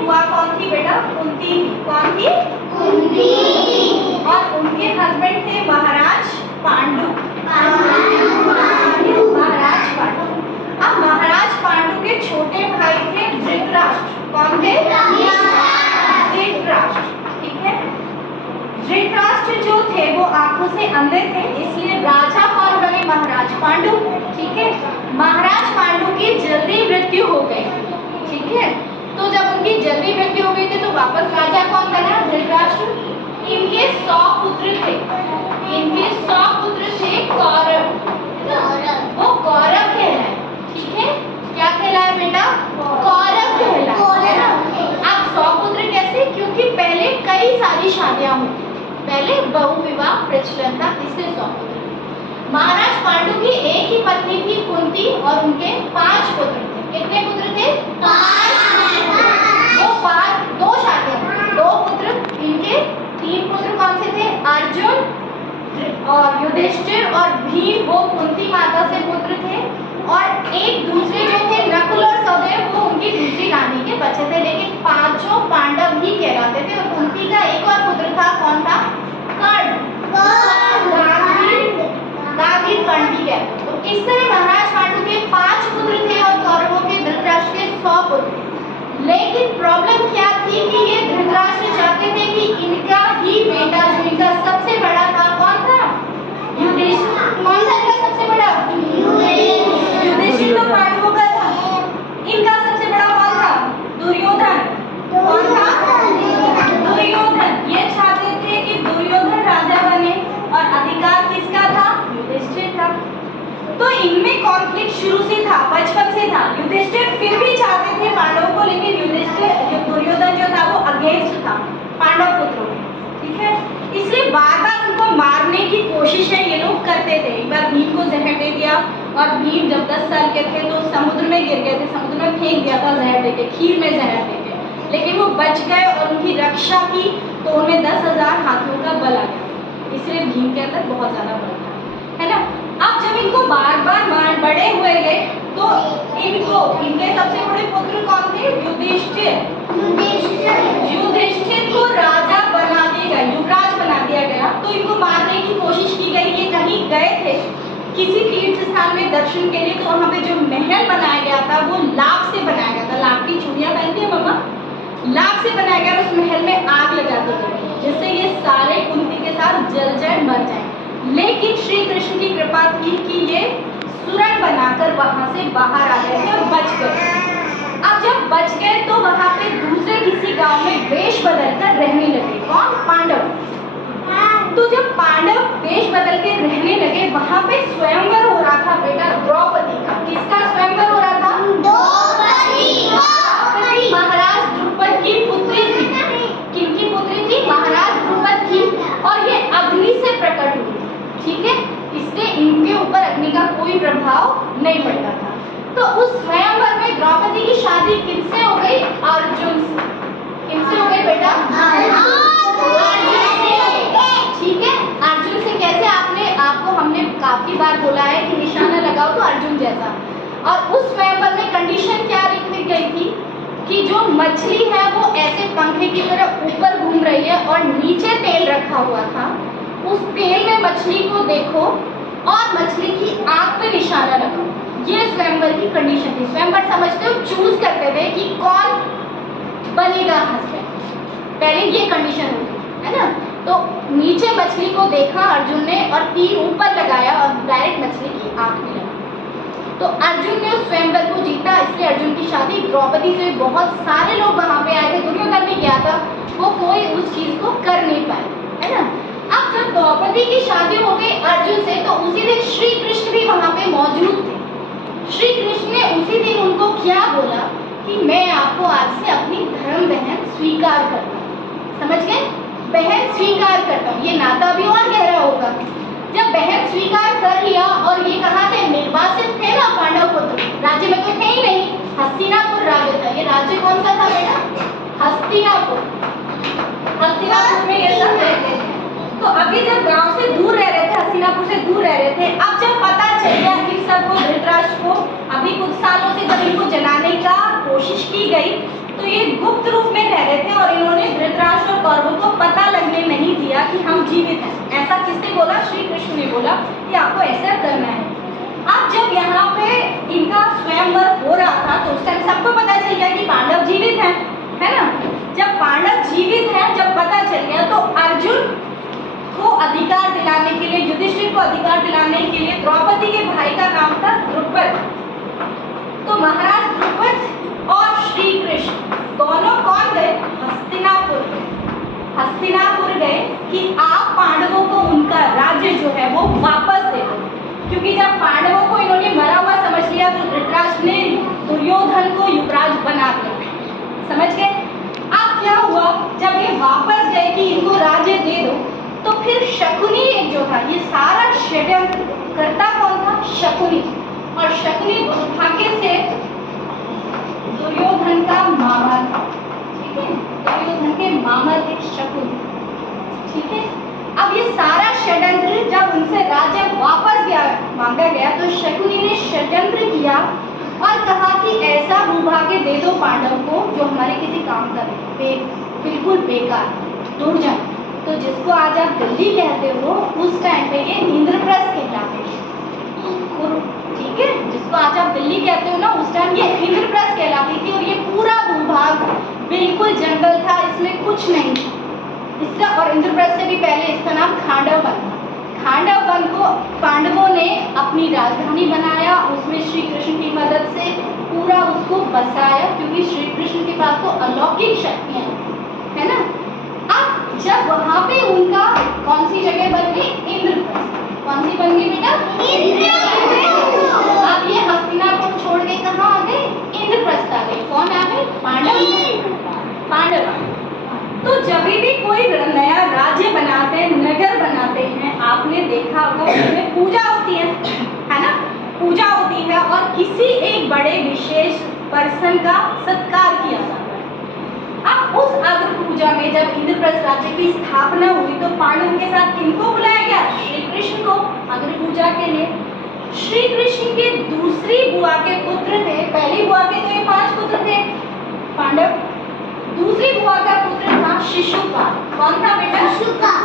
बुआ कौन थी बेटा? कुंती। कौन थी? कुंती। और उनके हस्बैंड थे महाराज पांडु। महाराज पांडु। अब महाराज पांडु के छोटे भाई थे धृतराष्ट्र। कौन थे? धृतराष्ट्र। ठीक है। धृतराष्ट्र जो थे वो आंखों से अंधे थे, इसलिए राजा कौन बने? महाराज पांडु। ठीक है। महाराज पांडु की जल्दी मृत्यु हो गई। ठीक है। तो जब उनकी जल्दी मृत्यु हो गई थी तो वापस राजा कौन बना? धृतराष्ट्र। इनके 100 पुत्र थे। इनके 100 पुत्र थे कौरव। वो कौरव कहलाए। ठीक है। क्या कहलाए बेटा? कौरव कहलाए। अब 100 पुत्र कैसे? क्योंकि पहले कई सारी शादियां हुई थी, पहले बहु विवाह प्रचलन था, इसलिए 100 पुत्र। महाराज पांडु की एक ही पत्नी थी कुंती और उनके 5 पुत्र थे। कितने पुत्र थे? 5। दो शादियां, 2 पुत्र। इनके 3 पुत्र कौन से थे? अर्जुन और युधिष्ठिर और भीम, वो कुंती माता से पुत्र थे। और एक दूसरे जो थे नकुल और सहदेव, वो उनकी दूसरी रानी के बच्चे थे, लेकिन 5 पांडव ही कहलाते थे। और कुंती का एक और पुत्र था, कौन था? कर्ण। गांधी कर्ण भी कहते। तो इस तरह महाराज पांडु के 5 पुत्र थे और कौरवों के धृतराष्ट्र के 100 पुत्र। लेकिन प्रॉब्लम क्या थी कि ये धृतराष्ट्र चाहते थे कि इनका ही बेटा, जो इनका सबसे बड़ा था, कौन था? युधिष्ठिर। कौन था इनका सबसे बड़ा? युधिष्ठिर तो पांडवों का था। इनका सबसे बड़ा कौन था? दुर्योधन। कौन था? दुर्योधन। ये चाहते थे कि दुर्योधन राजा बने और अधिकार किसका था? युधिष्ठिर था। तो इनमें कॉन्फ्लिक्ट शुरू से था, बचपन से था। युधिष्ठिर फिर भी चाहते थे पांडवों को, लेकिन दुर्योधन जो था वो अगेंस्ट था पांडव पुत्रों के। ठीक है। इसलिए बार-बार उनको मारने की कोशिशें ये लोग करते थे। एक बार भीम को जहर दे दिया और भीम जब 10 साल के थे तो समुद्र में गिर गए थे, समुद्र में फेंक दिया था जहर देके, खीर में जहर देके, लेकिन वो बच गए और उनकी रक्षा की, तो उनमें 10,000 हाथियों का बल आ गया। इसलिए भीम के अंदर बहुत ज्यादा बल था, है ना। अब जब इनको बार-बार मार बड़े हुए गए तो इनके सबसे बड़े पुत्र कौन थे? युधिष्ठिर। युधिष्ठिर को राजा बना दिया गया, युवराज बना दिया गया। तो इनको मारने की कोशिश की गई। ये कहीं गए थे किसी तीर्थ स्थान में दर्शन के लिए, तो वहाँ पे जो महल बनाया गया था वो लाख से बनाया गया था। लाख की चूड़ियां पहनती है मम्मा, लाख से बनाया गया। उस महल में आग लगा दी गई जिससे ये सारे कुंती के साथ जल जाए, मर जाए। लेकिन श्री कृष्ण की कृपा थी कि ये सुरंग बनाकर वहां से बाहर आ गए थे और बच गए। अब जब बच गए तो वहां पे दूसरे किसी गांव में वेश बदलकर रहने लगे। कौन? पांडव। तो जब पांडव वेश बदल के रहने लगे, वहां पे स्वयंवर हो रहा था बेटा द्रौपदी का। किसका स्वयंवर हो रहा था? द्रौपदी। महाराज द्रुपद की पुत्री थी। किनकी पुत्री थी? महाराज द्रुपद की। और ये अग्नि से प्रकट हुई। ठीक है। इससे इनके ऊपर अग्नि का कोई प्रभाव नहीं पड़ता था। तो उस स्वयंवर में द्रौपदी की शादी किससे हो गई? अर्जुन से। किससे हो गई बेटा? अर्जुन से। ठीक है। अर्जुन से कैसे? आपको हमने काफी बार बोला है कि निशाना लगाओ तो अर्जुन जैसा। और उस स्वयंवर में कंडीशन क्या लिखी गई थी कि जो मछली है वो ऐसे पंखे की तरह ऊपर घूम रही है और नीचे तेल रखा हुआ था। उस तेल में मछली को देखो और मछली की आंख पे निशाना लगाओ। ये स्वयंवर की कंडीशन थी। स्वयंवर समझते हो, चूज करते थे कि कौन बनेगा हस्बैंड। पहले ये कंडीशन होती है ना। तो नीचे मछली को देखा अर्जुन ने और तीर ऊपर लगाया और डायरेक्ट मछली की आंख में लगा। तो अर्जुन ने उस स्वयंवर को जीता। इसलिए अर्जुन की शादी द्रौपदी से, बहुत सारे लोग वहां पे आए थे, दुर्योधन भी गया था, वो कोई उस चीज को कर नहीं पाए, है ना। अब जब द्रौपदी की शादी हो गई अर्जुन से, तो उसी दिन श्री कृष्ण भी वहां पे मौजूद थे। श्री कृष्ण ने उसी दिन उनको क्या बोला कि मैं आपको आज से अपनी धर्म बहन स्वीकार करता हूँ। समझ गए? बहन स्वीकार करता हूँ। ये नाता भी और गहरा होगा। जब बहन स्वीकार कर लिया, और ये कहाँ थे? निर्वासित थे ना पांडव पुत्र, राज्य में तो थे ही नहीं। हस्तिनापुर राज्य था। ये राज्य कौन सा था बेटा? हस्तिनापुर। हस्तिनापुर में ये सब रहते थे। तो अभी जब गांव से दूर रह रहे थे, हस्तिनापुर से दूर रह रहे थे, अब जब पता चल गया इन सबको, धृतराष्ट्र को, अभी कुछ सालों से जब इनको जलाने का कोशिश की गई, तो ये गुप्त रूप में रह रहे थे और इन्होंने धृतराष्ट्र और कौरवों को पता लगने नहीं दिया कि हम जीवित हैं। ऐसा किसने बोला? श्री कृष्ण ने बोला कि आपको ऐसा करना है। अब जब यहाँ पे इनका स्वयंवर हो रहा था तो उस टाइम सबको पता चल गया कि पांडव जीवित हैं, है ना। जब पांडव जीवित हैं, जब पता चल गया तो अर्जुन को अधिकार दिलाने के लिए, युधिष्ठिर को अधिकार दिलाने के लिए, द्रौपदी के भाई का नाम था द्रुपद, तो महाराज द्रुपद और श्री कृष्ण दोनों कौन गए? हस्तिनापुर गए। हस्तिनापुर गए कि आप पांडवों को उनका राज्य जो है वो वापस दे दो, क्योंकि जब पांडवों को इन्होंने मरा हुआ समझ लिया तो धृतराष्ट्र ने दुर्योधन को युवराज बना दिया। समझ गए? अब क्या हुआ, जब ये वापस गए कि इनको राज्य दे दो, तो फिर शकुनी एक जो था, ये सारा षड्यंत्र करता कौन था? शकुनी। और शकुनी दुर्भाग्य से दुर्योधन का मामा था, ठीक है, दुर्योधन के मामा थे शकुनी, ठीक है। अब ये सारा षड्यंत्र जब उनसे राज्य वापस मांगा गया तो शकुनी ने षड्यंत्र किया और कहा कि ऐसा भूभाग्य दे दो पांडव को जो हमारे किसी काम का नहीं, बिल्कुल बेकार, दूर जाए। तो जिसको आज आप दिल्ली कहते हो, उस टाइम पे ये इंद्रप्रस्थ कहलाते थे, ठीक है। जिसको आज आप दिल्ली कहते हो ना, उस टाइम ये इंद्रप्रस्थ कहलाती थी। और ये पूरा भूभाग बिल्कुल जंगल था, इसमें कुछ नहीं था इसका। और इंद्रप्रस्थ से भी पहले इसका नाम खांडव वन था। खांडव वन को पांडवों ने अपनी राजधानी बनाया, उसमें श्री कृष्ण की मदद से पूरा उसको बसाया, क्योंकि श्री कृष्ण के पास तो अलौकिक शक्तियां है ना। अब जब वहां पे उनका कौन सी जगह बन गई? इंद्रप्रस्थ। कौन सी बन गई बेटा? अब ये हस्तिनापुर छोड़ के कहाँ आ गए? इंद्रप्रस्थ आ गए। कौन आ गए? पांडव। तो जब भी कोई नया राज्य बनाते हैं, नगर बनाते हैं, आपने देखा होगा उसमें पूजा होती है ना, पूजा होती है और किसी एक बड़े विशेष पर्सन का सत्कार किया जाता है। अब उस अग्र पूजा में जब इंद्रप्रस्थ राज्य की स्थापना हुई तो पांडवों के साथ किनको बुलाया गया? श्री कृष्ण को अग्र पूजा के लिए। श्री कृष्ण के दूसरी बुआ के पुत्र थे, पहली बुआ के तो ये 5 पुत्र थे पांडव, दूसरी बुआ का पुत्र था शिशुपाल। कौन था बेटा? शिशुपाल।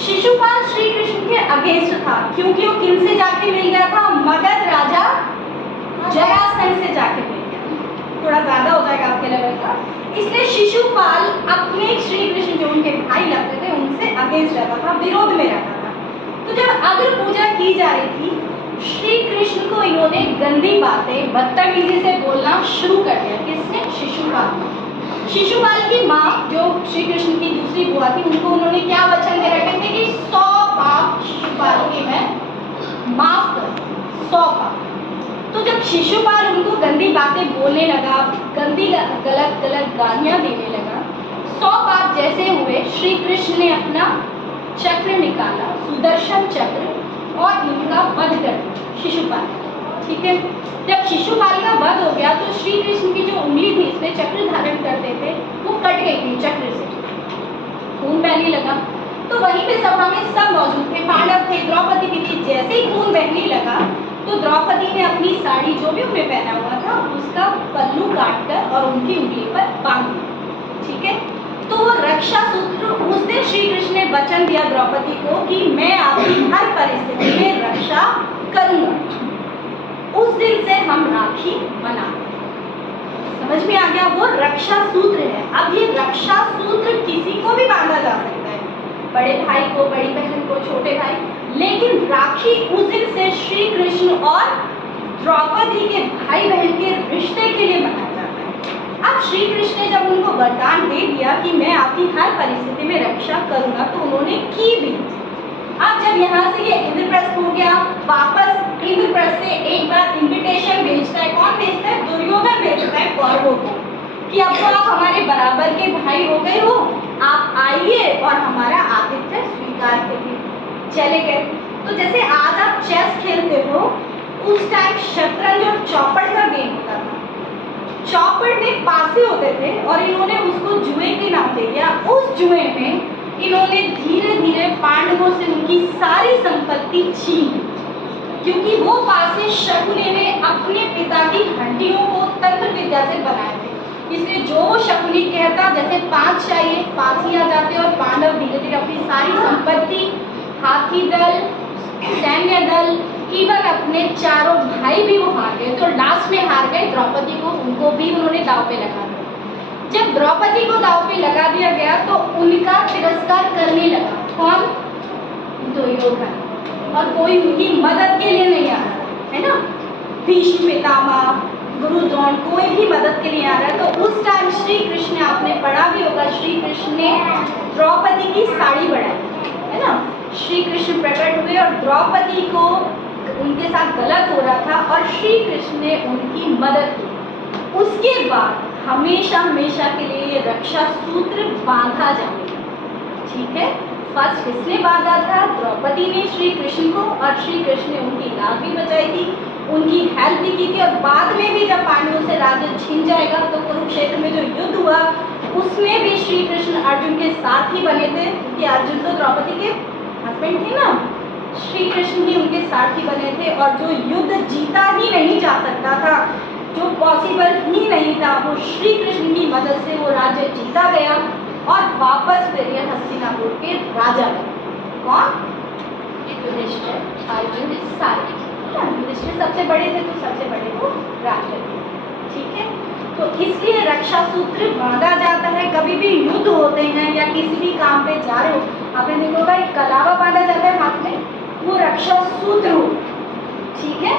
शिशुपाल श्री कृष्ण के अगेंस्ट था, क्योंकि वो किनसे जाके मिल गया था? मगध राजा जरासंध से जाके मिल गया। थोड़ा ज्यादा हो जाएगा आपके लेवल का, इसलिए शिशुपाल अपने श्री कृष्ण जो उनके भाई लगते थे उनसे अगेंस्ट रहता था, विरोध में रहता था। तो जब अग्र पूजा की जा रही थी, श्री कृष्ण को इन्होंने गंदी बातें, बदतमीजी से बोलना शुरू कर दिया। किसने? शिशुपाल। शिशुपाल की माँ जो श्री कृष्ण की दूसरी बुआ थी, उनको उन्होंने क्या वचन दे रखे थे कि 100 पाप शिशुपाल के मैं माफ कर, 100 पाप। तो जब शिशुपाल उनको गंदी बातें बोलने लगा, गंदी गलत गालियाँ देने लगा, 100 पाप जैसे हुए, श्री कृष्ण ने अपना चक्र निकाला, सुदर्शन चक्र, और इनका वध कर दिया शिशुपाल, ठीक है। जब शिशुपाल का वध हो गया तो श्री कृष्ण की जो उंगली थी, इसमें चक्र धारण करते थे, वो कट गई थी चक्र से, खून बहने लगा। तो वहीं पे सभा में सब मौजूद थे, पांडव थे, द्रौपदी भी थी। जैसे ही खून बहने लगा तो द्रौपदी ने अपनी साड़ी जो भी उन्हें पहना हुआ था उसका पल्लू काट कर और उनकी उंगली पर बांध दिया, ठीक है। तो वो रक्षा सूत्र, उस दिन श्री कृष्ण ने वचन दिया द्रौपदी को कि मैं आपकी हर परिस्थिति में रक्षा करूंगा। उस दिन से हम राखी बनाते हैं। समझ में आ गया? वो रक्षा सूत्र है। अब ये रक्षा सूत्र किसी को भी बांधा जा सकता है, बड़े भाई को, बड़ी बहन को, छोटे भाई, लेकिन राखी उस दिन से श्री कृष्ण और द्रौपदी के भाई बहन के रिश्ते के लिए बनाया जाता है। अब श्री कृष्ण ने जब उनको वरदान दे दिया कि मैं आपकी हर परिस्थिति में रक्षा करूंगा, तो उन्होंने की भी। अब जब यहाँ से ये इंद्रप्रस्थ हो गया, वापस इंद्रप्रस्थ से एक बार इन्विटेशन भेजता है। कौन भेजता है? दुर्योधन भेजता है कौरवों को कि अब तो आप हमारे बराबर के भाई हो गए हो, आप आइए और हमारा आतिथ्य स्वीकार करिए। चले गए। तो जैसे आज आप चेस खेलते हो, उस टाइम शतरंज और चौपड़ का गेम होता था। चौपड़ में पासे होते थे और इन्होंने उसको जुए के नाम दे दिया। उस जुए में इन्होंने धीरे धीरे पांडवों से उनकी सारी संपत्ति छीन ली। क्योंकि वो पास से शकुनी ने अपने पिता की हड्डियों को तंत्र विद्या से बनाए थे। इसलिए जो वो शकुनी कहता, जैसे 5 चाहिए 5 ही आ जाते, और पांडव धीरे धीरे अपनी सारी संपत्ति, हाथी दल, सैन्य दल, इवन अपने चारों भाई भी वो हार गए। तो लास्ट में हार गए द्रौपदी को, उनको भी उन्होंने दांव पे लगा दिया। जब द्रौपदी को दांव पे लगा दिया गया तो उनका तिरस्कार करने लगा कौन? दुर्योधन। और कोई उनकी मदद के लिए नहीं आ रहा है ना, भीष्म पितामह, गुरु द्रोण, कोई भी मदद के लिए आ रहा है। तो उस टाइम श्री कृष्ण ने, आपने पढ़ा भी होगा, श्री कृष्ण ने द्रौपदी की साड़ी बढ़ाई, है ना। श्री कृष्ण प्रकट हुए और द्रौपदी को, उनके साथ गलत हो रहा था और श्री कृष्ण ने उनकी मदद की। उसके बाद हमेशा हमेशा के लिए ये रक्षा सूत्र बांधा जाएगा, ठीक है। फर्स्ट किसने बांधा था? द्रौपदी ने श्री कृष्ण को, और श्री कृष्ण ने उनकी लाज भी बचाई थी, उनकी हेल्प भी की थी। और बाद में भी जब पांडवों से राज्य छिन जाएगा तो कुरुक्षेत्र में जो युद्ध हुआ उसमें भी श्री कृष्ण अर्जुन के सारथी बने थे, क्योंकि अर्जुन तो द्रौपदी के हस्बैंड थे ना। श्री कृष्ण ही उनके सारथी बने थे, और जो युद्ध जीता ही नहीं जा सकता था, जो पॉसिबल ही नहीं था, वो श्री कृष्ण की मदद से वो राज्य जीता गया और वापस फिर ये हस्तिनापुर के राजा बने। कौन? युधिष्ठिर, अर्जुन, सारथी। युधिष्ठिर सबसे बड़े थे तो सबसे बड़े वो राजा थे, ठीक है। तो इसलिए रक्षा सूत्र बांधा जाता है। कभी भी युद्ध होते हैं या किसी भी काम पे जा रहे हो, आपने देखा होगा एक कलावा बांधा जाता है हाथ में, वो रक्षा सूत्र हो, ठीक है।